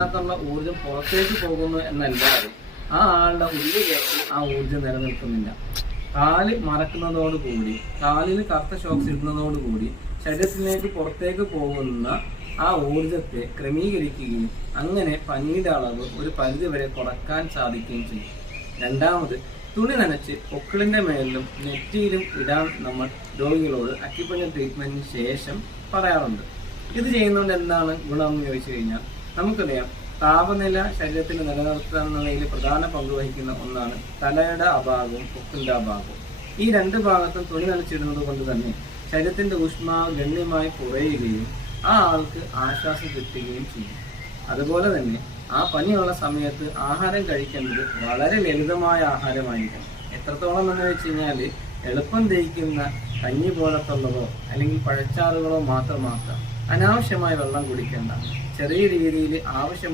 ത്തുള്ള ഊർജം പുറത്തേക്ക് പോകുന്നു എന്നല്ലാതെ ആ ആളുടെ ഉള്ളിലേക്ക് ആ ഊർജം നിലനിൽക്കുന്നില്ല. കാല് മറക്കുന്നതോടുകൂടി, കാലിൽ കറുത്ത ഷോക്സ് ഇടുന്നതോടുകൂടി ശരീരത്തിലേക്ക് പുറത്തേക്ക് പോകുന്ന ആ ഊർജത്തെ ക്രമീകരിക്കുകയും അങ്ങനെ പനിയുടെ അളവ് ഒരു പരിധിവരെ കുറക്കാൻ സാധിക്കുകയും ചെയ്യും. രണ്ടാമത്, തുണി നനച്ച് പൊക്കിളിന്റെ മേലിലും നെറ്റിയിലും ഇടാൻ നമ്മൾ രോഗികളോട് അക്യുപഞ്ചർ ട്രീറ്റ്മെന്റിന് ശേഷം പറയാറുണ്ട്. ഇത് ചെയ്യുന്നതുകൊണ്ട് എന്താണ് ഗുണം എന്ന് ചോദിച്ചു കഴിഞ്ഞാൽ, നമുക്കറിയാം താപനില ശരീരത്തിൽ നിലനിർത്തുന്നതിൽ പ്രധാന പങ്ക് വഹിക്കുന്ന ഒന്നാണ് തലയുടെ അഭാഗവും പൊക്കിളിന്റെ അഭാഗവും. ഈ രണ്ട് ഭാഗത്തും തുണി നനച്ചിടുന്നത് കൊണ്ട് തന്നെ ശരീരത്തിന്റെ ഊഷ്മാവ് ഗണ്യമായി കുറയുകയും ആ ആൾക്ക് ആശ്വാസം കിട്ടുകയും ചെയ്യും. അതുപോലെ തന്നെ ആ പനിയുള്ള സമയത്ത് ആഹാരം കഴിക്കേണ്ടത് വളരെ ലളിതമായ ആഹാരമായിരിക്കണം. എത്രത്തോളം എന്ന് വെച്ച് കഴിഞ്ഞാൽ, എളുപ്പം ദഹിക്കുന്ന കഞ്ഞി പോലത്തുള്ളതോ അല്ലെങ്കിൽ പഴച്ചാറുകളോ മാത്രമാക്കാം. അനാവശ്യമായ വെള്ളം കുടിക്കേണ്ട. ചെറിയ രീതിയിൽ ആവശ്യം